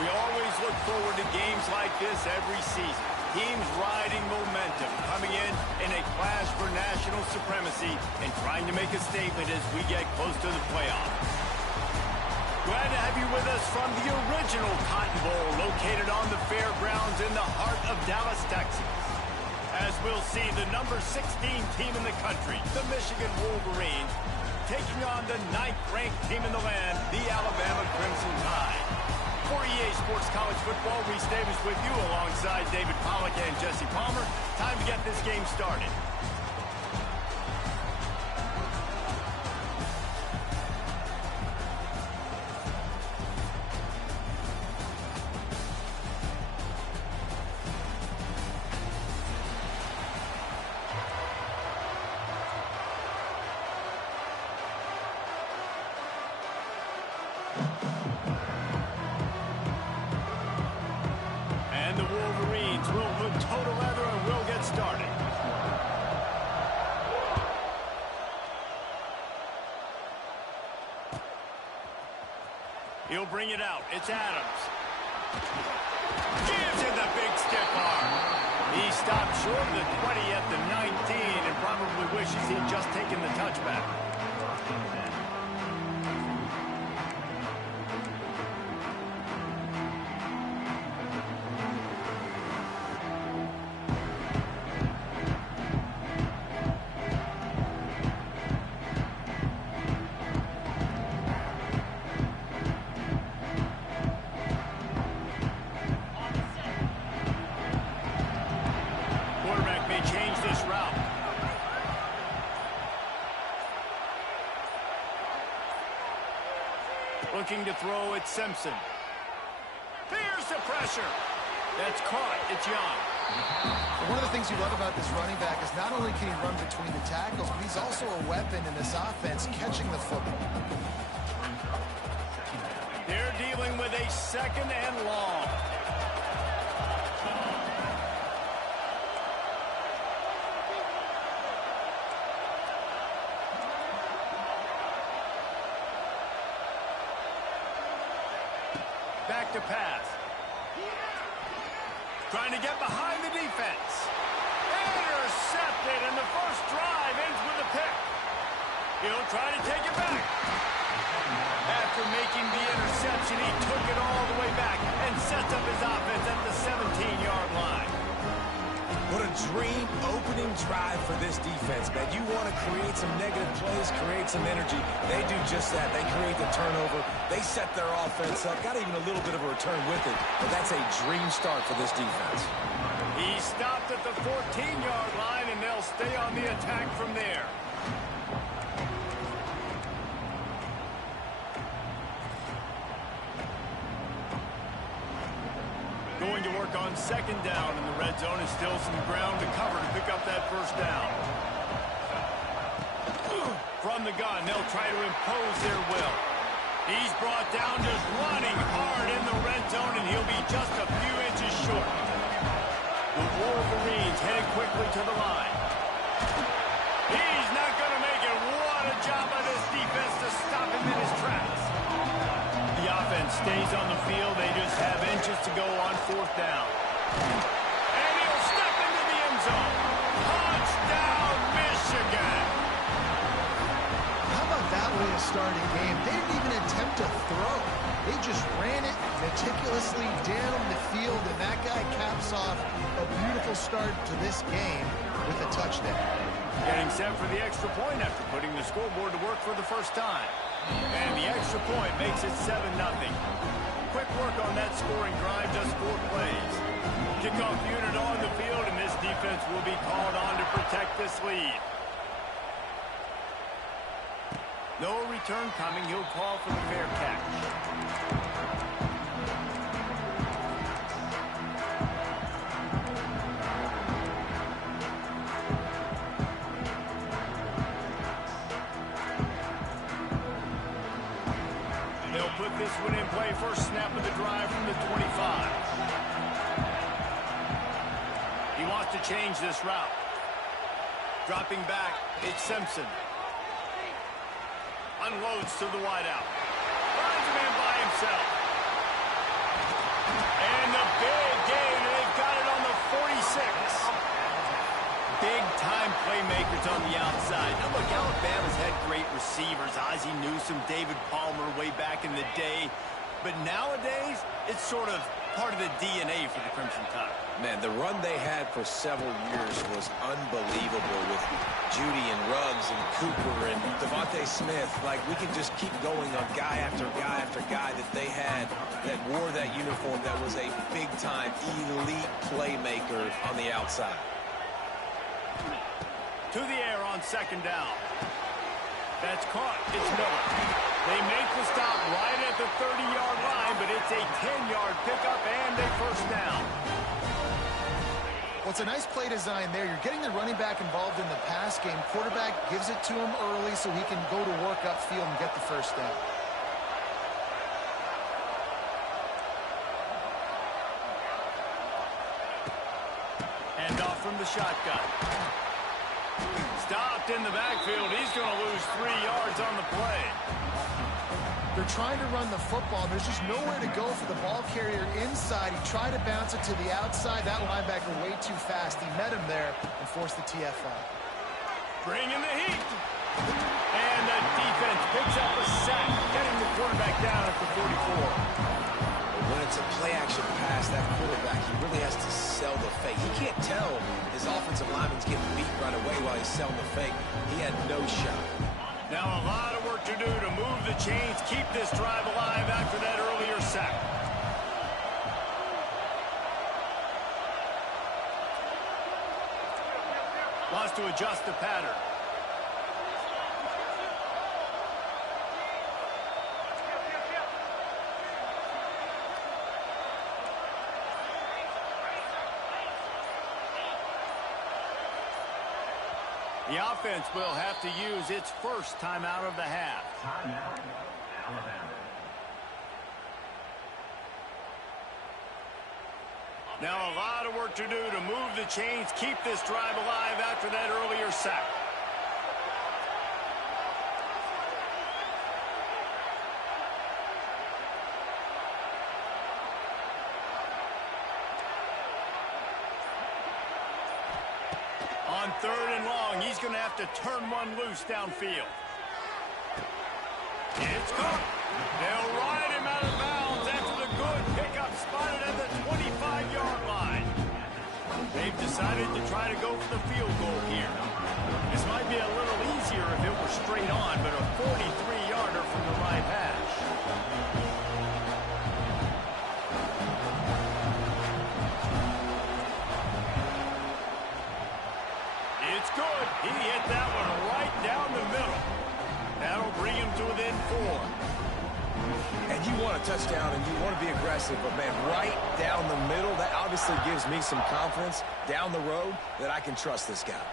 We always look forward to games like this every season. Teams riding momentum, coming in a clash for national supremacy and trying to make a statement as we get close to the playoffs. Glad to have you with us from the original Cotton Bowl located on the fairgrounds in the heart of Dallas, Texas. As we'll see, the number 16 team in the country, the Michigan Wolverines, taking on the 9th-ranked team in the land, the Alabama Crimson Tide. For EA Sports College Football, Reese Davis with you alongside David Pollack and Jesse Palmer. Time to get this game started. He'll bring it out. It's Adams. Gives him the big stiff arm. He stopped short of the 20 at the 19 and probably wishes he'd just taken the touchback. Looking to throw at Simpson. Here's the pressure. That's caught. It's Young. One of the things you love about this running back is not only can he run between the tackles, but he's also a weapon in this offense catching the football. They're dealing with a 2nd and long. Back to pass. Trying to get behind the defense. Intercepted, and the first drive ends with a pick. He'll try to take it back. After making the interception, he took it all the way back and sets up his offense at the 17-yard line. What a dream opening drive for this defense, man. You want to create some negative plays, create some energy. They do just that. They create the turnover. They set their offense up. Got even a little bit of a return with it, but that's a dream start for this defense. He stopped at the 14-yard line, and they'll stay on the attack from there. Going to work on 2nd down in the red zone, and still some ground to cover to pick up that first down. From the gun, they'll try to impose their will. He's brought down just running hard in the red zone, and he'll be just a few inches short. The Wolverines headed quickly to the line. He's not going to make it. What a job by this defense to stop him in his tracks. The offense stays on the field. They just have inches to go on 4th down. And he'll step into the end zone. Touchdown, Michigan. How about that way to start a game? They didn't even attempt to throw. They just ran it meticulously down the field, and that guy caps off a beautiful start to this game with a touchdown. Getting set for the extra point after putting the scoreboard to work for the first time. And the extra point makes it 7-0. Quick work on that scoring drive, just 4 plays. Kickoff unit on the field, and this defense will be called on to protect this lead. No return coming. He'll call for the fair catch. They'll put this one in play. First snap of the drive from the 25. He wants to change this route. Dropping back, it's Simpson. Unloads to the wideout. Finds a man by himself. playmakers on the outside. Now, look, Alabama's had great receivers. Ozzie Newsome, David Palmer way back in the day. But nowadays, it's sort of part of the DNA for the Crimson Tide. Man, the run they had for several years was unbelievable with Judy and Ruggs and Cooper and Devontae Smith. Like, we can just keep going on guy after guy after guy that they had that wore that uniform that was a big-time elite playmaker on the outside. To the air on second down. That's caught. It's Miller. They make the stop right at the 30-yard line, but it's a 10-yard pickup and a first down. Well, it's a nice play design there. You're getting the running back involved in the pass game. Quarterback gives it to him early so he can go to work upfield and get the first down. And off from the shotgun. Stopped in the backfield. He's going to lose 3 yards on the play. They're trying to run the football. There's just nowhere to go for the ball carrier inside. He tried to bounce it to the outside. That linebacker way too fast. He met him there and forced the TFL. Bringing the heat. And the defense picks up a sack, getting the quarterback down at the 44. When it's a play-action pass, that quarterback, he really has to sell the fake. He can't tell his offensive lineman's getting beat right away while he's selling the fake. He had no shot. Now a lot of work to do to move the chains, keep this drive alive after that earlier sack. Wants to adjust the pattern. The offense will have to use its first timeout of the half. Timeout, Alabama. Now a lot of work to do to move the chains, keep this drive alive after that earlier sack. On third and long, he's going to have to turn one loose downfield. It's caught. They'll ride him out of bounds after the good pickup spotted at the 25-yard line. They've decided to try to go for the field goal here. This might be a little easier if it were straight on, but a 43-yarder from the right hash. It's good. He hit that one right down the middle. That'll bring him to within 4. And you want a touchdown and you want to be aggressive, but, man, right down the middle, that obviously gives me some confidence down the road that I can trust this guy.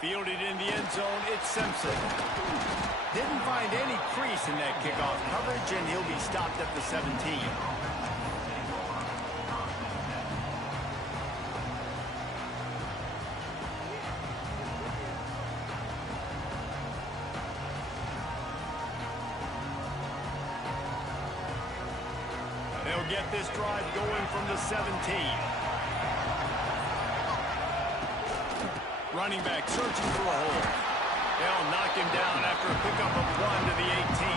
Fielded in the end zone, it's Simpson. Didn't find any crease in that kickoff coverage, and he'll be stopped at the 17. They'll get this drive going from the 17. Running back searching for a hole. They'll knock him down after a pickup of 1 to the 18.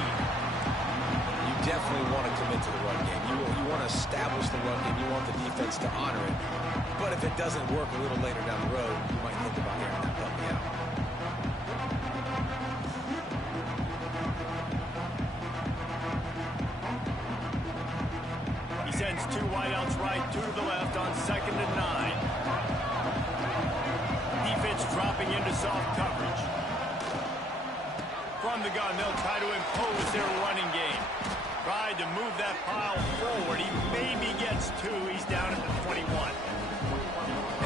You definitely want to commit to the run game. You want to establish the run game. You want the defense to honor it. But if it doesn't work a little later down the road, you might think about airing that puppy out. He sends 2 wideouts right, 2 to the left on 2nd and 9. Defense dropping into soft coverage. From the gun, they'll try to impose their running game. Tried to move that pile forward. He maybe gets 2. He's down at the 21.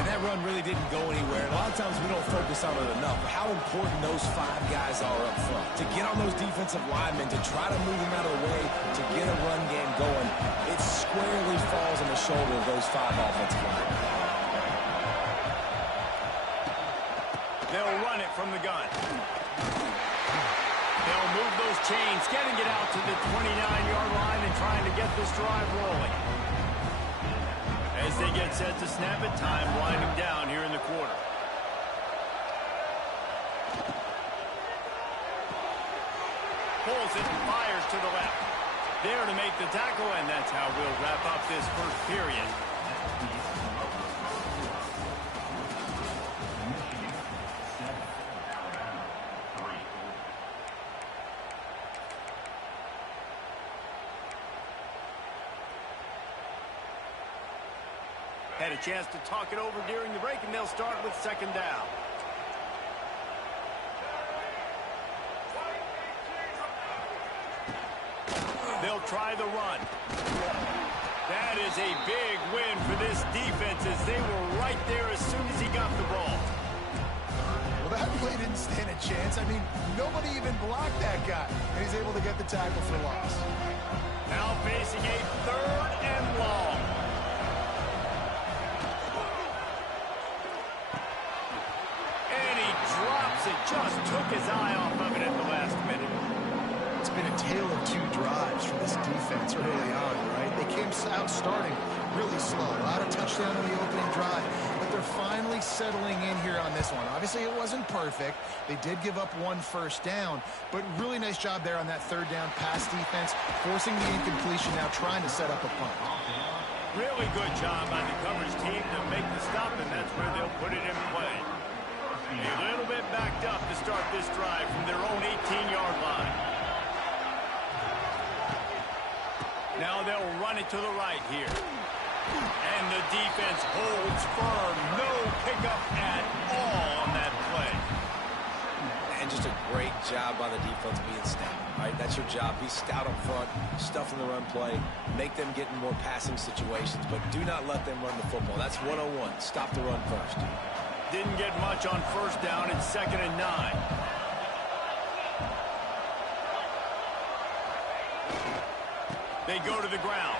And that run really didn't go anywhere. A lot of times we don't focus on it enough. How important those 5 guys are up front. To get on those defensive linemen, to try to move them out of the way, to get a run game going, it squarely falls on the shoulder of those 5 offensive linemen. They'll run it from the gun. They'll move those chains, getting it out to the 29-yard line and trying to get this drive rolling. As they get set to snap it, time winding down here in the quarter. Pulls it and fires to the left. There to make the tackle, and that's how we'll wrap up this first period. Had a chance to talk it over during the break, and they'll start with second down. They'll try the run. That is a big win for this defense as they were right there as soon as he got the ball. Well, that play didn't stand a chance. I mean, nobody even blocked that guy, and he's able to get the tackle for loss. Now facing a third and long. And he drops it. Just took his eye off of it at the last minute. It's been a tale of two drives for this defense early on, right? They came out starting really slow. A lot of touchdown on the opening drive, but they're finally settling in here on this one. Obviously, it wasn't perfect. They did give up one first down, but really nice job there on that third down pass defense, forcing the incompletion, now trying to set up a punt. Really good job by the coverage team to make the stop, and that's where they'll put it in play. A little bit backed up to start this drive from their own 18-yard line. Now they'll run it to the right here. And the defense holds firm. No pickup at all on that play. And just a great job by the defense being stout. Right? That's your job. Be stout up front, stuff in the run play, make them get in more passing situations, but do not let them run the football. That's 101. Stop the run first. Didn't get much on first down. It's 2nd and 9. They go to the ground.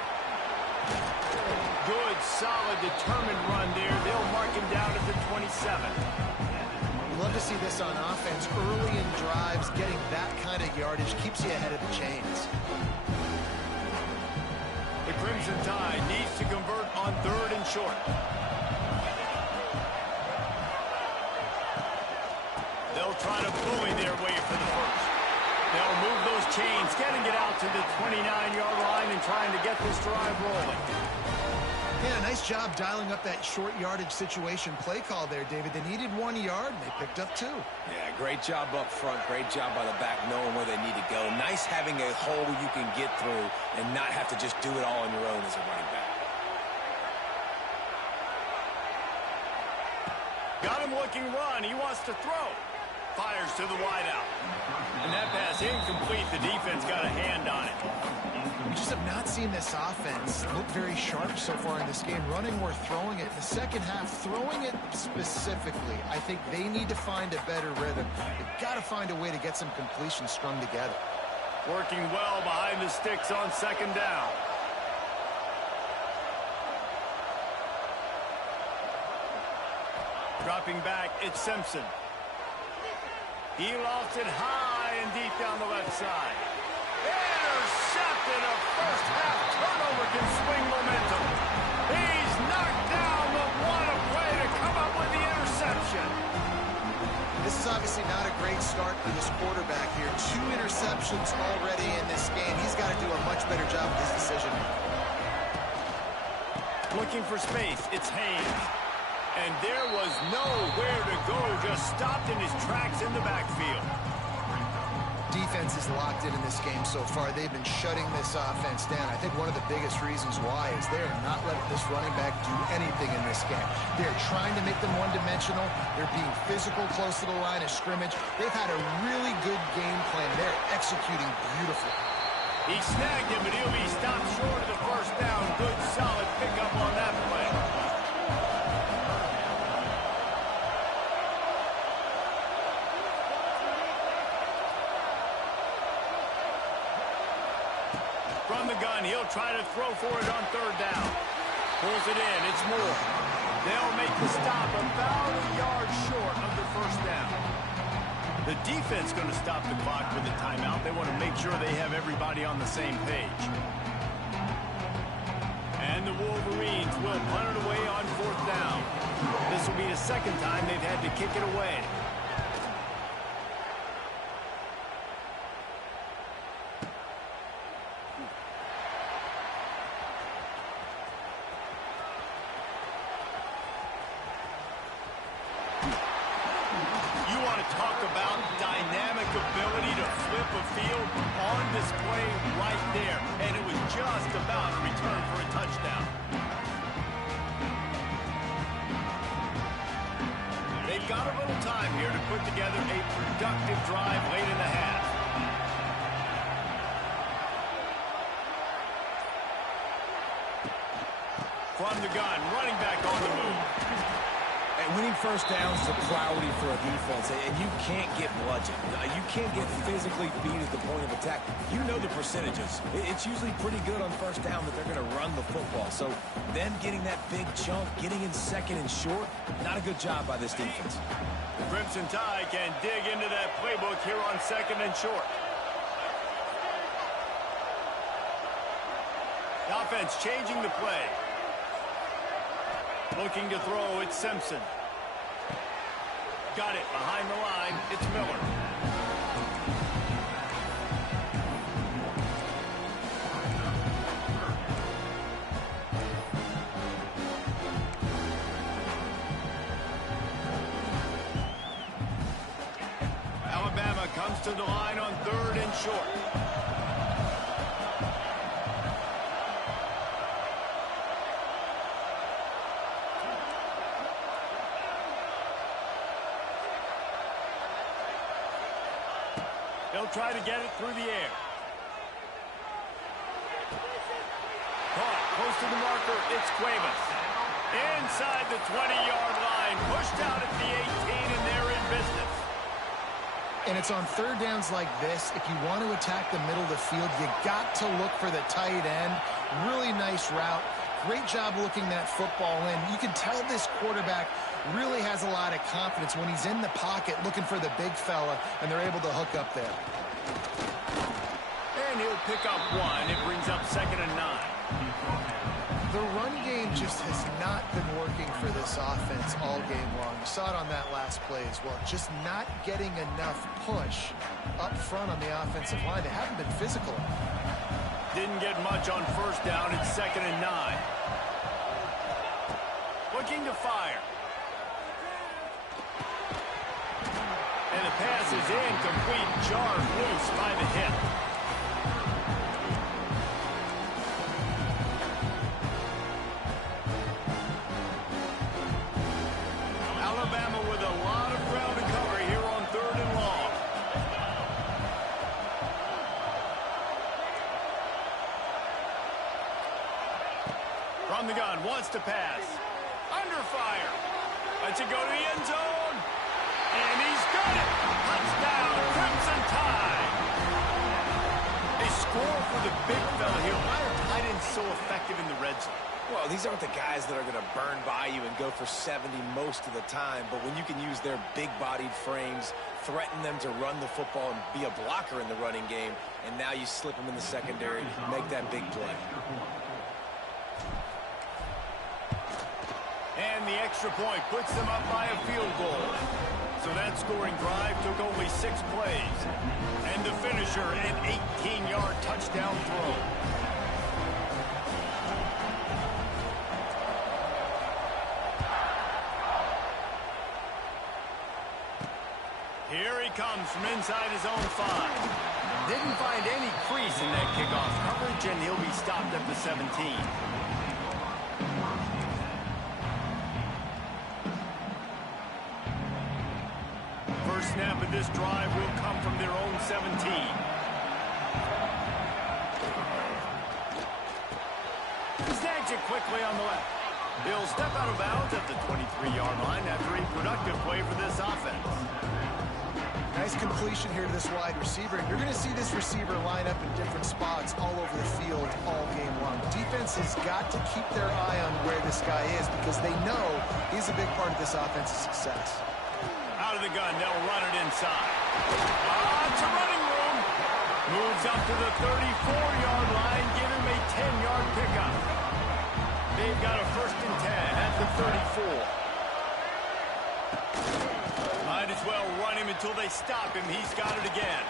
Good, solid, determined run there. They'll mark him down at the 27. Love to see this on offense. Early in drives, getting that kind of yardage keeps you ahead of the chains. The Crimson Tide needs to convert on 3rd and short. They'll try to bully their way for the first. They'll move those chains, getting it out to the 29-yard line and trying to get this drive rolling. Yeah, nice job dialing up that short yardage situation play call there, David. They needed 1 yard, and they picked up 2. Yeah, great job up front. Great job by the back knowing where they need to go. Nice having a hole you can get through and not have to just do it all on your own as a running back. Got him looking run. He wants to throw. Fires to the wideout. And that pass incomplete. The defense got a hand on it. We just have not seen this offense look very sharp so far in this game, running or throwing it. In the second half, throwing it specifically, I think they need to find a better rhythm. They've got to find a way to get some completions strung together. Working well behind the sticks on 2nd down. Dropping back, it's Simpson. He lofts it high and deep down the left side. Intercepted. A first half turnover can swing momentum. He's knocked down, but what a play to come up with the interception. This is obviously not a great start for this quarterback here. 2 interceptions already in this game. He's got to do a much better job with his decision. Looking for space, it's Haynes. And there was nowhere to go, just stopped in his tracks in the backfield. Defense is locked in this game so far. They've been shutting this offense down. I think one of the biggest reasons why is they're not letting this running back do anything in this game. They're trying to make them one-dimensional. They're being physical close to the line of scrimmage. They've had a really good game plan. They're executing beautifully. He snagged him, but he'll be stopped short of the first down. Good, solid pickup on that play. From the gun, he'll try to throw for it on 3rd down. Pulls it in, it's Moore. They'll make the stop about a yard short of the first down. The defense going to stop the clock with a timeout. They want to make sure they have everybody on the same page. And the Wolverines will punt it away on 4th down. This will be the 2nd time they've had to kick it away. field on display right there. And it was just about a return for a touchdown. They've got a little time here to put together a productive drive late in the half. From the gun, running back on the move. And winning first downs is a priority for a defense, and you can't get bludgeoned. You can't get physically beat at the point of attack. You know the percentages. It's usually pretty good on first down that they're going to run the football. So them getting that big chunk, getting in second and short, not a good job by this defense. The Crimson Tide can dig into that playbook here on second and short. The offense changing the play. Looking to throw, it's Simpson. Got it behind the line, it's Miller. Alabama comes to the line on third and short. They'll try to get it through the air. Caught close to the marker. It's Cuevas. Inside the 20-yard line. Pushed out at the 18, and they're in business. And it's on third downs like this. If you want to attack the middle of the field, you got to look for the tight end. Really nice route. Great job looking that football in. You can tell this quarterback really has a lot of confidence when he's in the pocket looking for the big fella, and they're able to hook up there. And he'll pick up one. It brings up 2nd and 9. The run game just has not been working for this offense all game long. You saw it on that last play as well. Just not getting enough push up front on the offensive line. They haven't been physical. Didn't get much on first down. It's 2nd and 9. Looking to fire. And the pass is incomplete. Jarred loose by the hip. Alabama with a lot of ground to cover here on third and long. From the gun, wants to pass. Under fire. Lets it go to the end zone. And he's got it. Touchdown, Crimson Tide. They score for the big fella here. Why are tight ends so effective in the red zone? Well, these aren't the guys that are going to burn by you and go for 70 most of the time, but when you can use their big-bodied frames, threaten them to run the football and be a blocker in the running game, and now you slip them in the secondary, make that big play. And the extra point puts them up by a field goal. So that scoring drive took only 6 plays. And the finisher, an 18-yard touchdown throw. Here he comes from inside his own 5. Didn't find any crease in that kickoff coverage, and he'll be stopped at the 17. First snap of this drive will come from their own 17. He snags it quickly on the left. He'll step out of bounds at the 23-yard line after a productive play for this offense. Nice completion here to this wide receiver. And you're going to see this receiver line up in different spots all over the field all game long. Defense has got to keep their eye on where this guy is because they know he's a big part of this offense's success. Out of the gun, they'll run it inside. It's a running room. Moves up to the 34-yard line, give him a 10-yard pickup. They've got a 1st and 10 at the 34. Might as well run him until they stop him. He's got it again.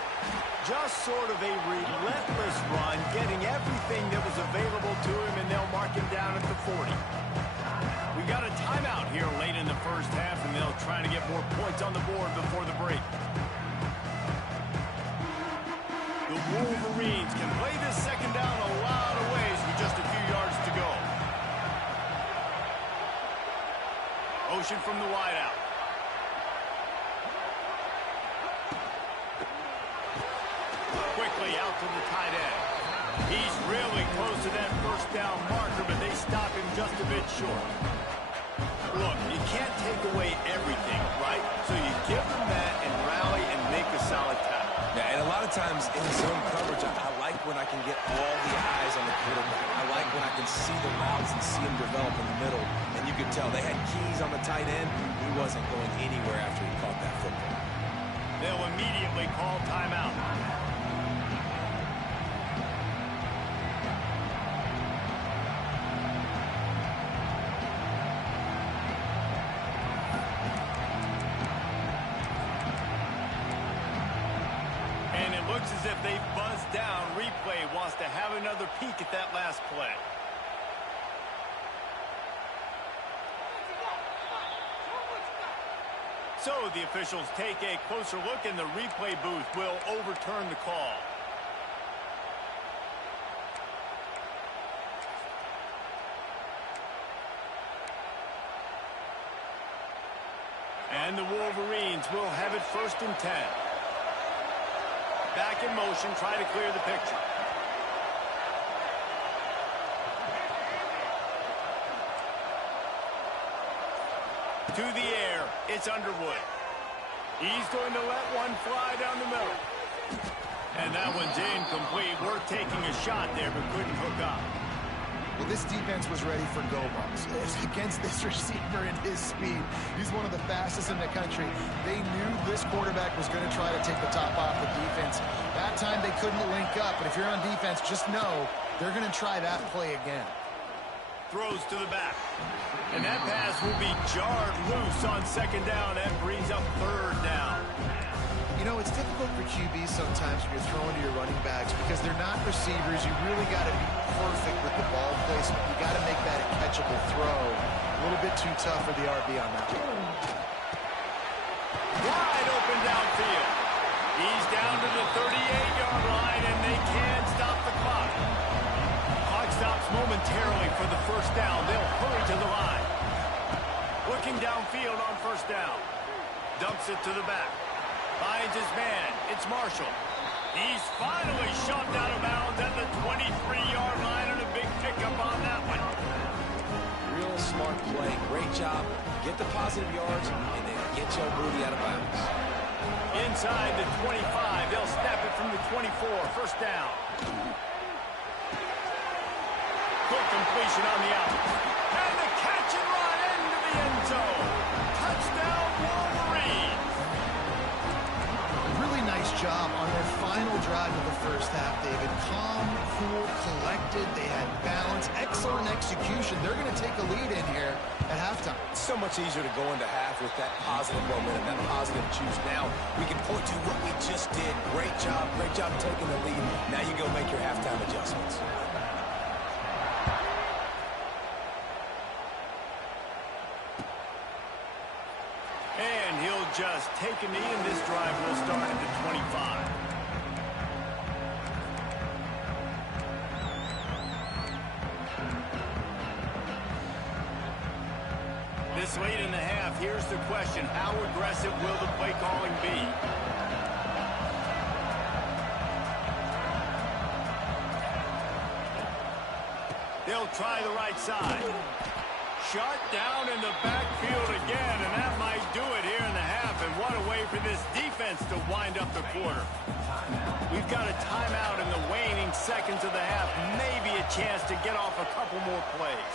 Just sort of a relentless run, getting everything that was available to him, and they'll mark him down at the 40. We got a timeout here late in the first half, and they'll try to get more points on the board before the break. Wolverines can play this second down a lot of ways with just a few yards to go. Motion from the wideout. Quickly out to the tight end. He's really close to that first down marker, but they stop him just a bit short. Look, you can't take away everything, right? So you give them that and rally and make a solid tackle. Yeah, and a lot of times in zone coverage, I like when I can get all the eyes on the quarterback. I like when I can see the routes and see them develop in the middle. And you could tell they had keys on the tight end. He wasn't going anywhere after he caught that football. They'll immediately call timeout. Looks as if they've buzzed down. Replay wants to have another peek at that last play. So the officials take a closer look, and the replay booth will overturn the call. And the Wolverines will have it 1st and 10. Back in motion, try to clear the picture. To the air, it's Underwood. He's going to let one fly down the middle. And that one's incomplete. We're taking a shot there, but couldn't hook up. Well, this defense was ready for go balls. Against this receiver and his speed, he's one of the fastest in the country. They knew this quarterback was going to try to take the top off the defense. That time they couldn't link up, but if you're on defense, just know they're going to try that play again. Throws to the back. And that pass will be jarred loose on 2nd down. That brings up 3rd down. You know, it's difficult for QBs sometimes when you're throwing to your running backs because they're not receivers. You really got to be perfect with the ball placement. You got to make that a catchable throw. A little bit too tough for the RB on that one. Wide open downfield. He's down to the 38-yard line, and they can't stop the clock. Clock stops momentarily for the 1st down. They'll hurry to the line. Looking downfield on 1st down. Dumps it to the back. Finds his man. It's Marshall. He's finally shoved out of bounds at the 23-yard line, and a big pickup on that one. Real smart play. Great job. Get the positive yards, and then get Joe Booty out of bounds. Inside the 25. They'll snap it from the 24. 1st down. Quick completion on the out. And the catch and run into the end zone. Touchdown, Wolverines. Really nice job on their final drive of the 1st half, David. Calm, cool, collected. They had balance. Excellent execution. They're going to take a lead in here at halftime. It's so much easier to go into half with that positive momentum, that positive juice. Now we can point to what we just did. Great job taking the lead. Now you go make your halftime adjustments. And he'll just take a knee, and this drive will start at the 25. This late in the half, here's the question. How aggressive will the play calling be? They'll try the right side. Shot down in the backfield again, and that might do it here in the half. And what a way for this defense to wind up the quarter. We've got a timeout in the waning seconds of the half. Maybe a chance to get off a couple more plays.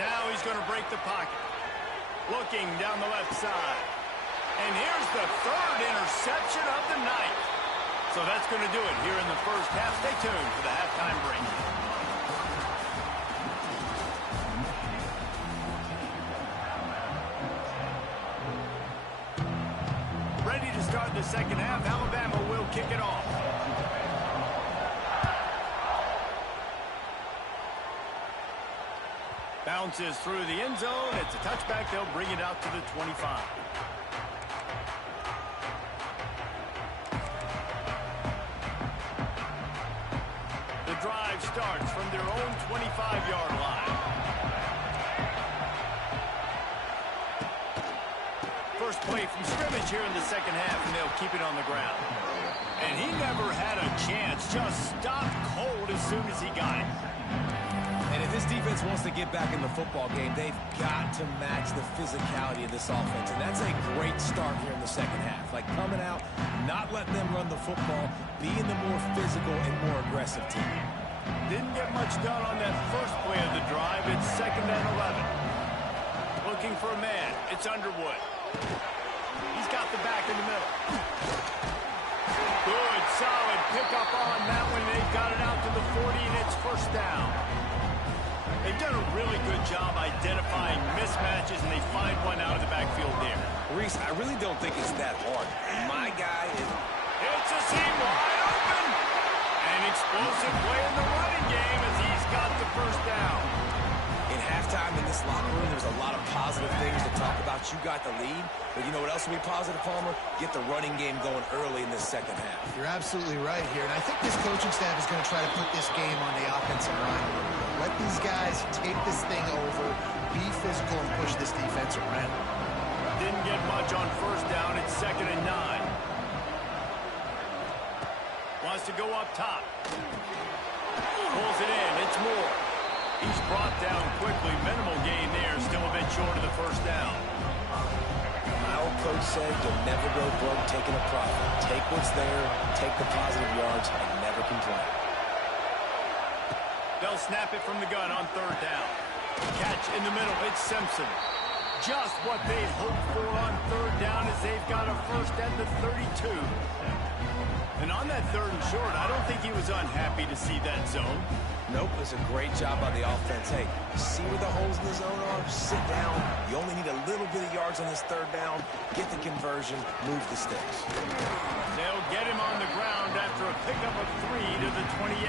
Now he's going to break the pocket. Looking down the left side. And here's the 3rd interception of the night. So that's going to do it here in the 1st half. Stay tuned for the halftime break. Ready to start the 2nd half. Alabama will kick it off. Bounces through the end zone. It's a touchback. They'll bring it out to the 25. drive starts from their own 25-yard line. First play from scrimmage here in the second half, and they'll keep it on the ground. And he never had a chance, just stopped cold as soon as he got it. And if this defense wants to get back in the football game, they've got to match the physicality of this offense. And that's a great start here in the second half. Like coming out, not letting them run the football, being the more physical and more aggressive team. Didn't get much done on that first play of the drive. It's 2nd and 11. Looking for a man. It's Underwood. He's got the back in the middle. Good, solid pickup on that one. They've got it out to the 40, and it's first down. They've done a really good job identifying mismatches, and they find one out of the backfield there. Reese, I really don't think it's that hard. My guy is... It's a seam wide open. An explosive play in the running game as he's got the first down. In halftime in this locker room, there's a lot of positive things to talk about. You got the lead, but you know what else will be positive, Palmer? Get the running game going early in this second half. You're absolutely right here, and I think this coaching staff is going to try to put this game on the offensive line. Let these guys take this thing over, be physical, and push this defense around. Didn't get much on first down. It's 2nd and 9. Wants to go up top. Pulls it in. It's Moore. He's brought down quickly. Minimal gain there. Still a bit short of the first down. My old coach said you'll never go broke taking a profit. Take what's there, take the positive yards, and never complain. They'll snap it from the gun on 3rd down. Catch in the middle. It's Simpson. Just what they'd hoped for on 3rd down as they've got a first at the 32. And on that 3rd and short, I don't think he was unhappy to see that zone. Nope, it was a great job by the offense. Hey, see where the holes in the zone are? Sit down. You only need a little bit of yards on this 3rd down. Get the conversion. Move the sticks. They'll get him on the ground after a pickup of 3 to the 28.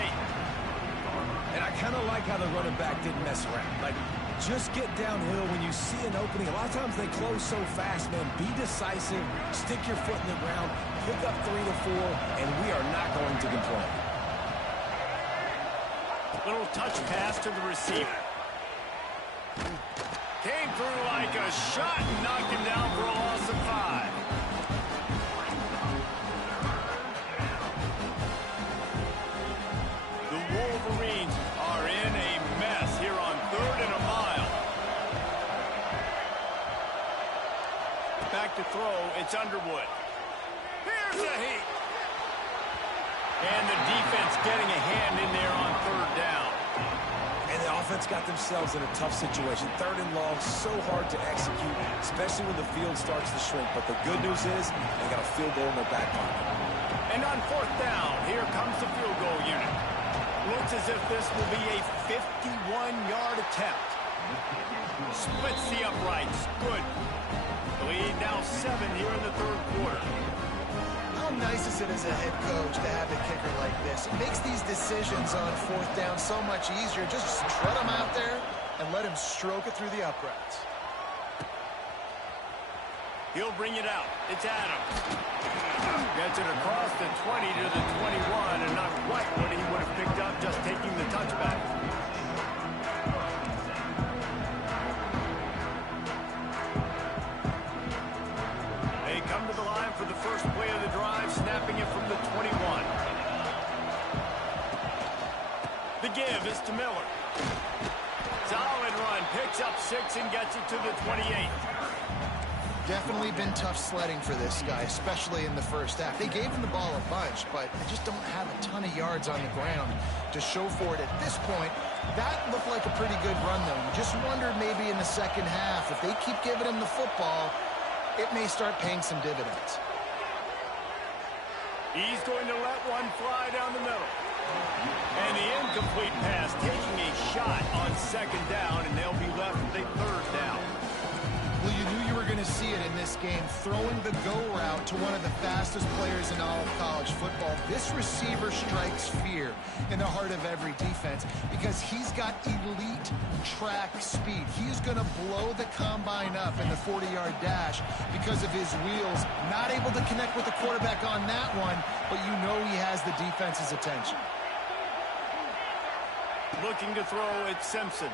And I kind of like how the running back didn't mess around. Like, just get downhill when you see an opening. A lot of times they close so fast, man. Be decisive. Stick your foot in the ground. Pick up 3 to 4, and we are not going to complain. Little touch pass to the receiver. Came through like a shot and knocked him down for a loss of 5. The Wolverines are in a mess here on 3rd and a mile. Back to throw. It's Underwood. Here's a heat. And the defense getting a hand in there on 3rd down. And the offense got themselves in a tough situation. 3rd and long, so hard to execute, especially when the field starts to shrink. But the good news is they got a field goal in their back pocket. And on 4th down, here comes the field goal unit. Looks as if this will be a 51-yard attempt. Splits the uprights. Good. The lead now 7 here in the 3rd quarter. How nice is it as a head coach to have a kicker like this? It makes these decisions on 4th down so much easier. Just strut him out there and let him stroke it through the uprights. He'll bring it out. It's Adams. Gets it across the 20 to the 21, and not quite what he would have picked up just taking the touchback. They come to the line for the first play of the drive, snapping it from the 21. The give is to Miller. Solid run, picks up 6 and gets it to the 28. Definitely been tough sledding for this guy, especially in the first half. They gave him the ball a bunch, but they just don't have a ton of yards on the ground to show for it at this point. That looked like a pretty good run, though. You just wondered maybe in the second half, if they keep giving him the football, it may start paying some dividends. He's going to let one fly down the middle. And the incomplete pass taking a shot on 2nd down, and they'll be left with a 3rd down. Well, you knew you were going to see it in this game, throwing the go route to one of the fastest players in all of college football. This receiver strikes fear in the heart of every defense because he's got elite track speed. He's going to blow the combine up in the 40-yard dash because of his wheels. Not able to connect with the quarterback on that one, but you know he has the defense's attention. Looking to throw, it's Simpson.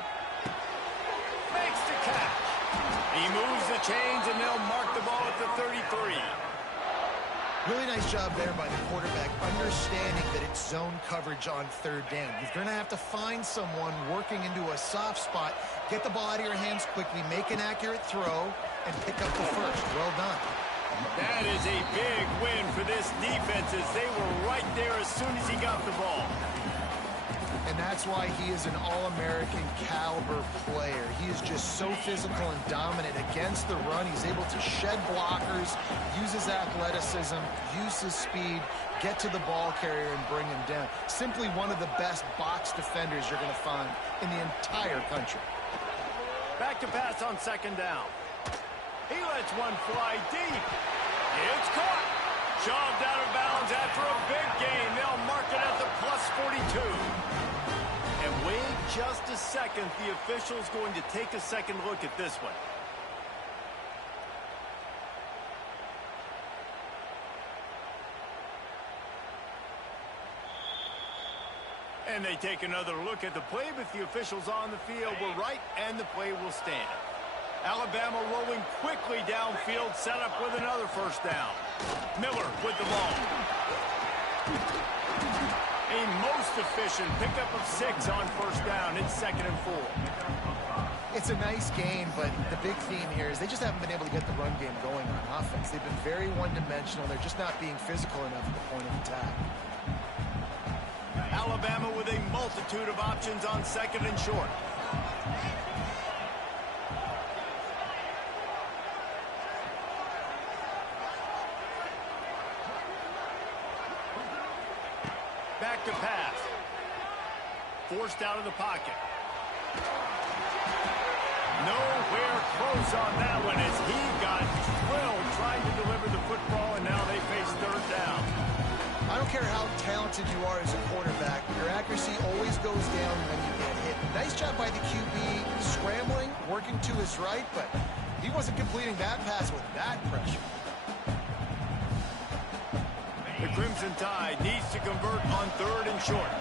Makes the catch. He moves the chains, and they'll mark the ball at the 33. Really nice job there by the quarterback, understanding that it's zone coverage on third down. You're going to have to find someone working into a soft spot, get the ball out of your hands quickly, make an accurate throw, and pick up the first. Well done. That is a big win for this defense, as they were right there as soon as he got the ball. And that's why he is an All-American caliber player. He is just so physical and dominant against the run. He's able to shed blockers, use his athleticism, use his speed, get to the ball carrier and bring him down. Simply one of the best box defenders you're going to find in the entire country. Back to pass on second down. He lets one fly deep. It's caught. Shoved out of bounds after a big gain. They'll mark it at the +42. And wait just a second. The official's going to take a second look at this one. And they take another look at the play, but the officials on the field were right, and the play will stand. Alabama rolling quickly downfield, set up with another first down. Miller with the ball. A most efficient pickup of 6 on first down. It's 2nd and 4. It's a nice game, but the big theme here is they just haven't been able to get the run game going on offense. They've been very one-dimensional. They're just not being physical enough at the point of attack. Alabama with a multitude of options on 2nd and short. Back to pass. Forced out of the pocket. Nowhere close on that one as he got drilled trying to deliver the football, and now they face third down. I don't care how talented you are as a quarterback, your accuracy always goes down when you get hit. Nice job by the QB scrambling, working to his right, but he wasn't completing that pass with that pressure. The Crimson Tide needs to convert on 3rd and short.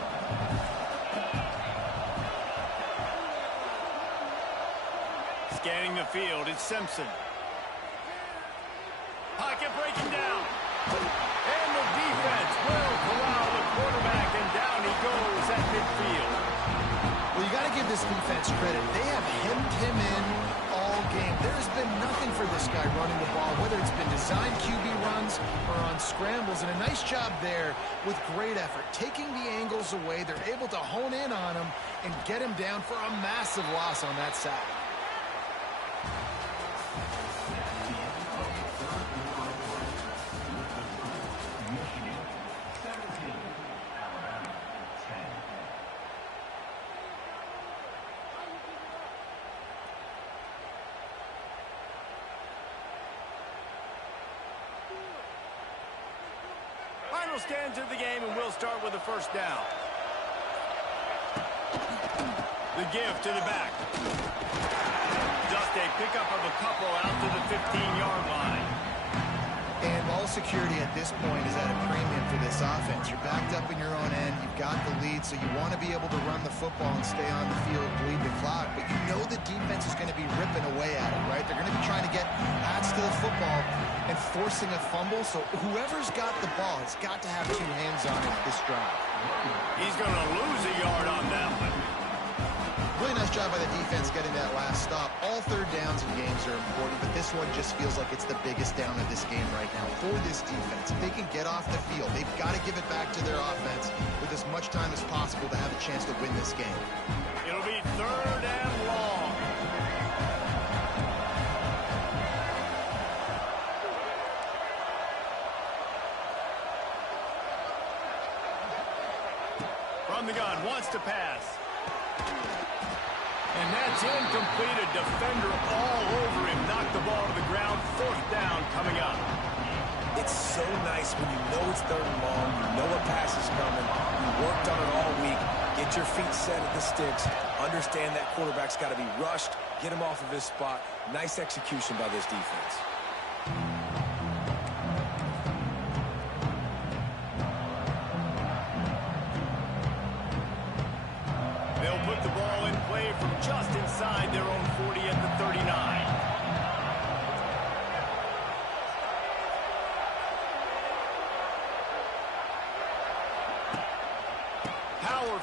Scanning the field, it's Simpson. Pocket breaking down. And the defense will corral the quarterback, and down he goes at midfield. Well, you got to give this defense credit. They have hemmed him in all game. There's been nothing for this guy running the ball, whether it's been designed QB runs or on scrambles, and a nice job there with great effort. Taking the angles away, they're able to hone in on him and get him down for a massive loss on that sack. Final stands of the game, and we'll start with the first down. The give to the back. Just a pickup of a couple out to the 15-yard line. And ball security at this point is at a premium for this offense. You're backed up in your own end. You've got the lead, so you want to be able to run the football and stay on the field, bleed the clock. But you know the defense is going to be ripping away at it, right? They're going to be trying to get hats to the football and forcing a fumble. So whoever's got the ball has got to have 2 hands on it this drive. He's going to lose a yard on that one. Really nice job by the defense getting that last stop. All third downs in games are important, but this one just feels like it's the biggest down of this game right now for this defense. If they can get off the field, they've got to give it back to their offense with as much time as possible to have a chance to win this game. It'll be 3rd and long. From the gun, wants to pass. And that's incomplete. A defender all over him. Knocked the ball to the ground. 4th down coming up. It's so nice when you know it's 3rd and long, you know a pass is coming, you worked on it all week, get your feet set at the sticks, understand that quarterback's got to be rushed, get him off of his spot. Nice execution by this defense.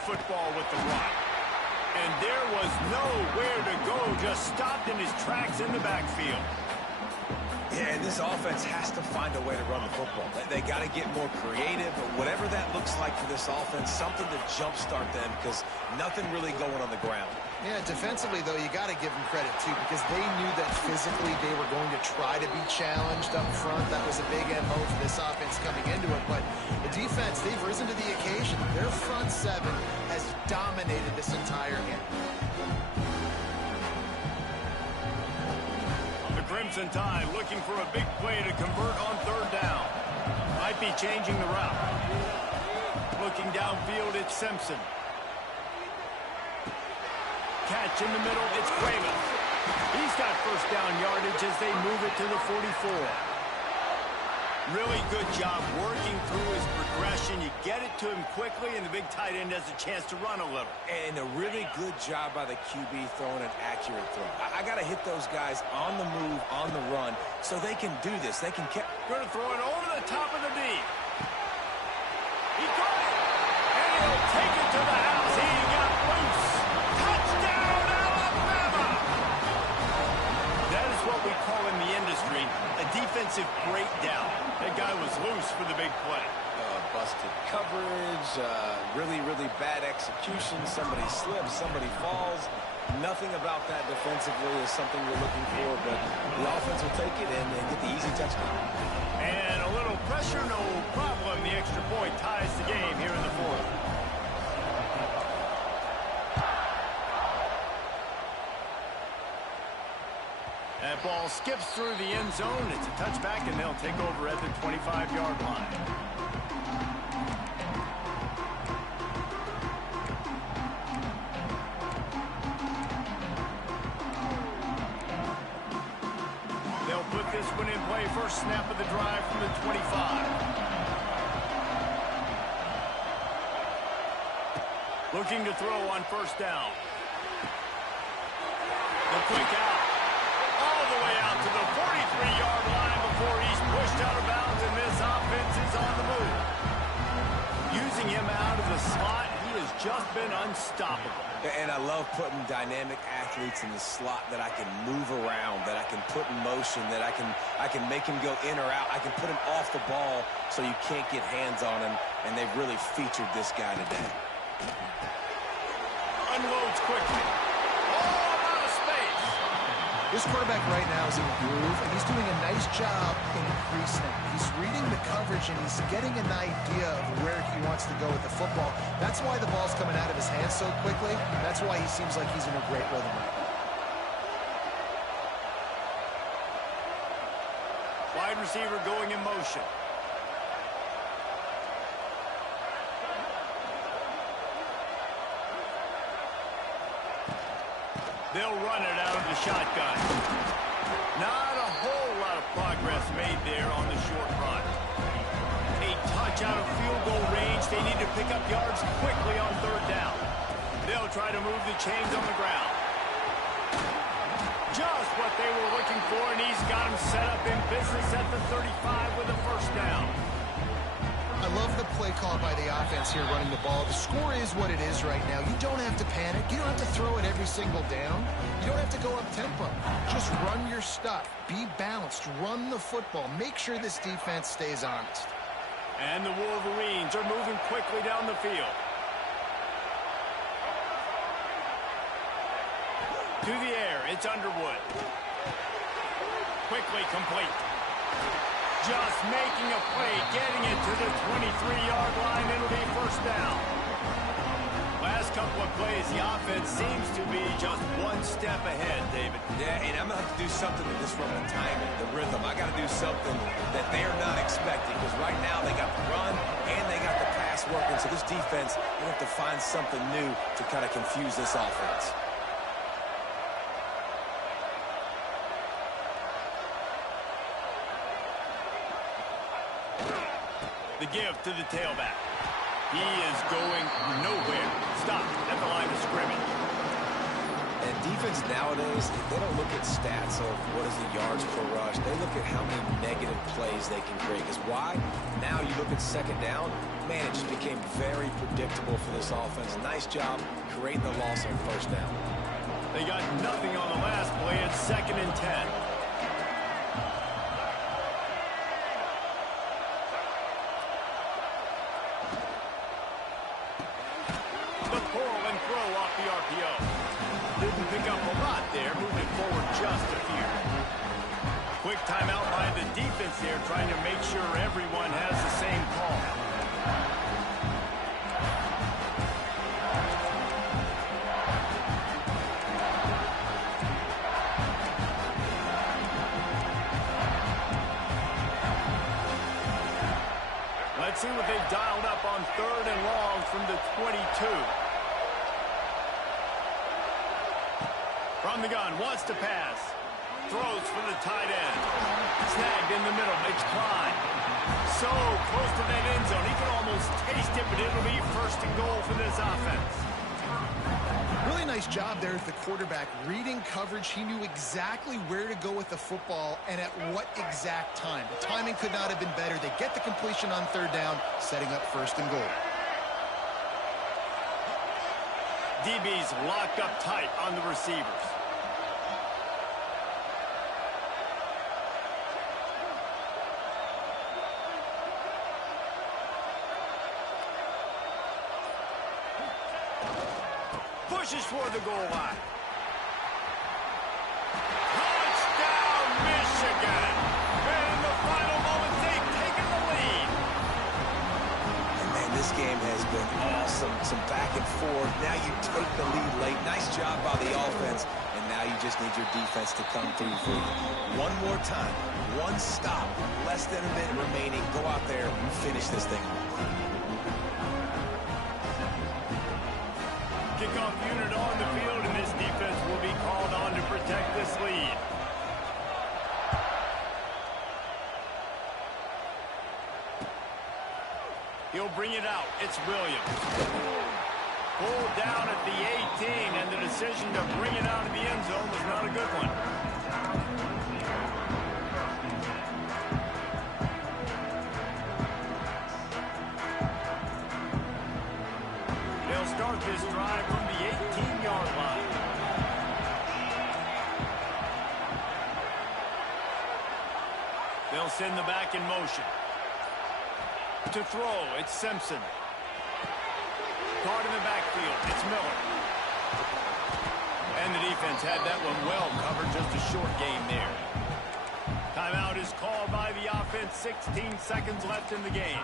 football with the run. And there was nowhere to go, just stopped in his tracks in the backfield. Yeah, and this offense has to find a way to run the football. They got to get more creative, whatever that looks like for this offense, something to jumpstart them because nothing really going on the ground. Yeah, defensively, though, you got to give them credit, too, because they knew that physically they were going to try to be challenged up front. That was a big MO for this offense coming into it. But the defense, they've risen to the occasion. Their front seven has dominated this entire game. The Crimson Tide looking for a big play to convert on third down. Might be changing the route. Looking downfield, it's Simpson. Catch in the middle, it's Cuevas. He's got first down yardage as they move it to the 44. Really good job working through his progression. You get it to him quickly, and the big tight end has a chance to run a little. And a really good job by the QB throwing an accurate throw. I got to hit those guys on the move, on the run, so they can do this. They can going to throw it over the top of the knee. He caught it, and he'll take it to the house. He got loose. Touchdown, Alabama! That is what we call in the industry a defensive breakdown. That guy was loose for the big play. Busted coverage, really, really bad execution. Somebody slips, somebody falls. Nothing about that defensively is something we're looking for, but the offense will take it and get the easy touchdown. And a little pressure, no problem. The extra point ties the game here in the fourth. That ball skips through the end zone. It's a touchback, and they'll take over at the 25-yard line. They'll put this one in play. First snap of the drive from the 25. Looking to throw on first down. The quick out. All the way out to the 43-yard line before he's pushed out of bounds, and this offense is on the move. Using him out of the slot, he has just been unstoppable. And I love putting dynamic athletes in the slot that I can move around, that I can put in motion, that I can make him go in or out. I can put him off the ball so you can't get hands on him, and they've really featured this guy today. Unloads quickly. This quarterback right now is in a groove, and he's doing a nice job in pre-snap. He's reading the coverage, and he's getting an idea of where he wants to go with the football. That's why the ball's coming out of his hands so quickly. That's why he seems like he's in a great rhythm right now. Wide receiver going in motion. They'll run it out of the shotgun. Not a whole lot of progress made there on the short run. A touch out of field goal range. They need to pick up yards quickly on third down. They'll try to move the chains on the ground. Just what they were looking for, and he's got him set up in business at the 35 with a first down. I love the play call by the offense here running the ball. The score is what it is right now. You don't have to panic. You don't have to throw it every single down. You don't have to go up tempo. Just run your stuff. Be balanced. Run the football. Make sure this defense stays honest. And the Wolverines are moving quickly down the field. To the air, it's Underwood. Quickly complete. Just making a play, getting it to the 23-yard line. It'll be first down. Last couple of plays, the offense seems to be just one step ahead, David. Yeah, and I'm going to have to do something to disrupt the timing, the rhythm. I got to do something that they're not expecting, because right now they got the run and they got the pass working. So this defense, they have to find something new to kind of confuse this offense. The give to the tailback. He is going nowhere. Stop at the line of scrimmage. And defense nowadays, they don't look at stats of what is the yards per rush. They look at how many negative plays they can create. Because why? Now you look at second down, man, it just became very predictable for this offense. Nice job creating the loss on first down. They got nothing on the last play. It's 2nd and 10. The pull and throw off the RPO. Didn't pick up a lot there, moving forward just a few. Quick timeout by the defense there, trying to make sure everyone has the same call. Let's see what they've dialed up on 3rd and long from the 22. From the gun, wants to pass. Throws for the tight end. Snagged in the middle, makes Klein. So close to that end zone, he can almost taste it, but it'll be 1st and goal for this offense. Really nice job there as the quarterback. Reading coverage, he knew exactly where to go with the football and at what exact time. The timing could not have been better. They get the completion on 3rd down, setting up 1st and goal. DB's locked up tight on the receivers. Pushes toward the goal line. Touchdown, Michigan! And in the final moments, they've taken the lead. And man, this game has been awesome. Some back and forth. Now you take the lead late. Nice job by the offense. And now you just need your defense to come through for you. One more time. One stop. Less than a minute remaining. Go out there and finish this thing. Kickoff unit on the field, and this defense will be called on to protect this lead. He'll bring it out. It's Williams. Pulled down at the 18, and the decision to bring it out of the end zone was not a good one. They'll start this drive from the 18-yard line. They'll send the back in motion. To throw, it's Simpson. Caught in the backfield, it's Miller. And the defense had that one well covered, just a short game there. Timeout is called by the offense, 16 seconds left in the game.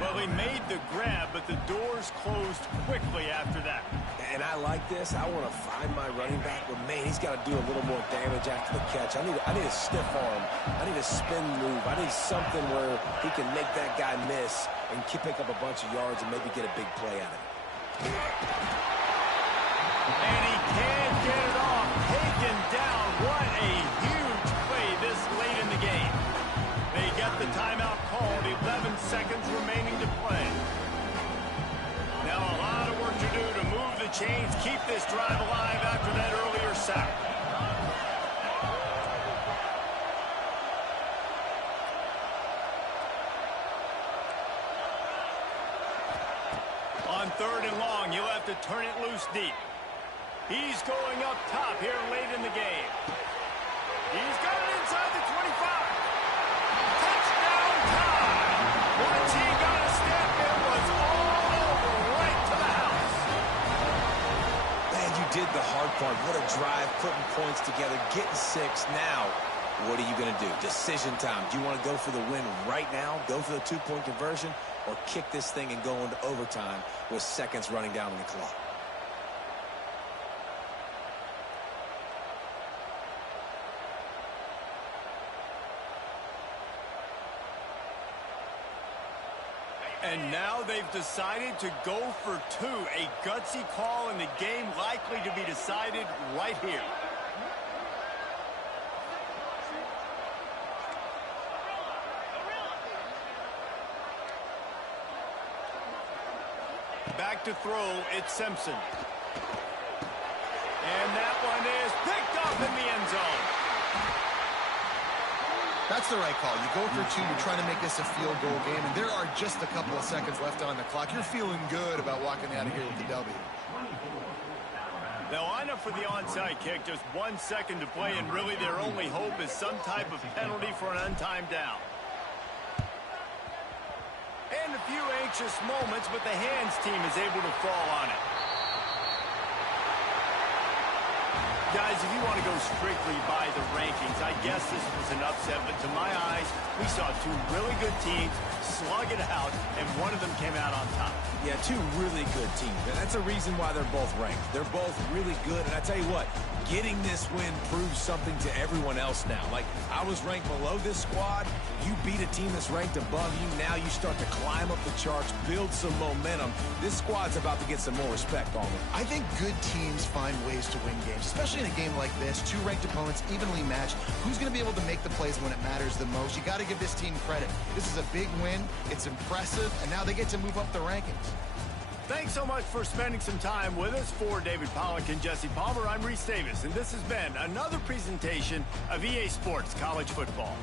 Well, he made the grab, but the doors closed quickly after that. And I like this. I want to find my running back, but man, he's got to do a little more damage after the catch. I need a stiff arm. I need a spin move. I need something where he can make that guy miss and pick up a bunch of yards and maybe get a big play out of it. And he can't get it off. Taken down. What a huge play this late in the game. They get the timeout called. 11 seconds remaining to play. Now a lot of work to do to move the chains, keep this drive alive after that earlier sack. On 3rd and long, you'll have to turn it loose deep. He's going up top here late in the game. He's got it inside the 25. Touchdown time! Once he got a step, it was all over, right to the house. Man, you did the hard part. What a drive, putting points together, getting 6. Now, what are you going to do? Decision time. Do you want to go for the win right now, go for the 2-point conversion, or kick this thing and go into overtime with seconds running down on the clock? And now they've decided to go for 2. A gutsy call, and the game likely to be decided right here. Back to throw, it's Simpson. And that one is picked up in the end zone. That's the right call. You go for two, you're trying to make this a field goal game, and there are just a couple of seconds left on the clock. You're feeling good about walking out of here with the W. They'll line up for the onside kick. Just 1 second to play, and really their only hope is some type of penalty for an untimed down. And a few anxious moments, but the hands team is able to fall on it. Guys, if you want to go strictly by the rankings, I guess this was an upset, but to my eyes, we saw two really good teams slug it out, and one of them came out on top. Yeah, two really good teams, and that's a reason why they're both ranked. They're both really good, and I tell you what, getting this win proves something to everyone else now. Like, I was ranked below this squad. You beat a team that's ranked above you. Now you start to climb up the charts, build some momentum. This squad's about to get some more respect on them. I think good teams find ways to win games, especially in a game like this. Two ranked opponents, evenly matched. Who's going to be able to make the plays when it matters the most? You got to give this team credit. This is a big win. It's impressive, and now they get to move up the rankings. Thanks so much for spending some time with us. For David Pollack and Jesse Palmer, I'm Reese Davis, and this has been another presentation of EA Sports College Football.